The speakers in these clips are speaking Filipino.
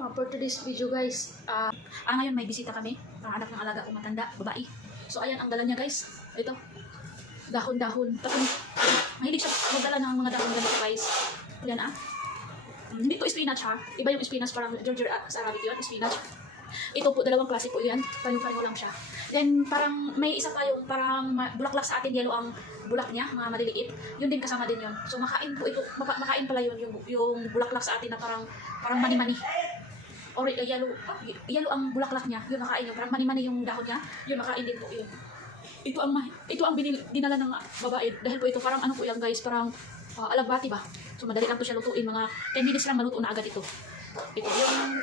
Uh, for today's video guys, ah ah, ngayon may bisita kami, ah, anak ng alaga kong matanda, babae. So ayan ang dala niya guys, ito, dahon-dahon. Tapos mahilig siya magdala ng mga dahon ganito guys. Ayan ah. Mm, Hindi to spinach ha, iba yung spinach parang ginger ah, sa Arabic yun, spinach. Ito po, dalawang klase po yan, pareho-pareho lang siya. Then parang may isa tayong parang ma- bulaklak sa atin, yellow ang bulak niya, mga maliliit. Yun din kasama din yun. So makain po ito, maka- makain pala yun yung, yung bulaklak sa atin na parang parang mani-mani or uh, yellow, yellow ang bulaklak niya, yun nakain yun. Parang mani-mani yung dahon niya, yun nakain din po yun. Ito ang ito ang binil, dinala ng babae dahil po ito parang ano po yan guys, parang uh, alagbati ba. So madali lang to siya lutuin, mga 10 minutes lang maluto na agad ito. Ito yung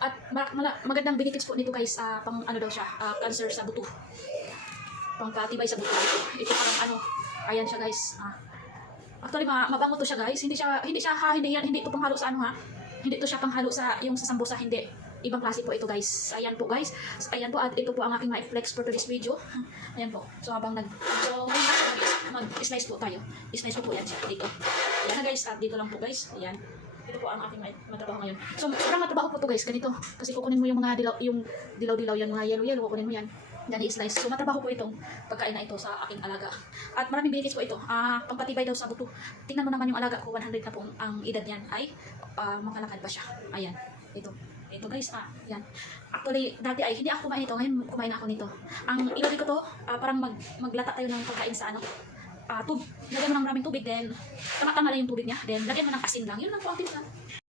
at ma- mala- magandang benefits po nito guys, ah, pang ano daw siya, ah, cancer sa buto. Pangkatibay sa buto. Ito parang ano, ayan siya guys. Ah. Actually, ma mabango to siya guys. Hindi siya, hindi siya, ha, hindi yan, hindi ito panghalo sa ano ha. Hindi to siya panghalo sa, yung sa sambusa, hindi. Ibang klase po ito guys. Ayan po guys. Ayan po, at ito po ang aking ma-flex for today's video. Ayan po. So habang nag, so ngayon na po, mag-slice po tayo. Slice ko po yan siya dito. Ayan na guys, at dito lang po guys. Ayan. Ito po ang aking ma- matrabaho ngayon. So, sobrang matrabaho po to guys, ganito. Kasi kukunin mo yung mga dilaw, yung dilaw-dilaw yan, mga yellow-yellow, kukunin mo yan. Yan i-slice. So, matrabaho po itong pagkain na ito sa aking alaga. At maraming benefits po ito. Ah, pampatibay daw sa buto. Tingnan mo naman yung alaga ko, 100 na po ang edad niyan ay ah, makalakad pa siya. Ayan. Ito. Ito guys, ah, yan. Actually, dati ay hindi ako kumain ito. Ngayon kumain ako nito. Ang ilagay ko to, ah, parang mag, maglata tayo ng pagkain sa ano, ah, tub, lagyan mo ng maraming tubig, then tama-tama lang yung tubig niya, then lagyan mo ng asin lang. Yun lang po ang tips na.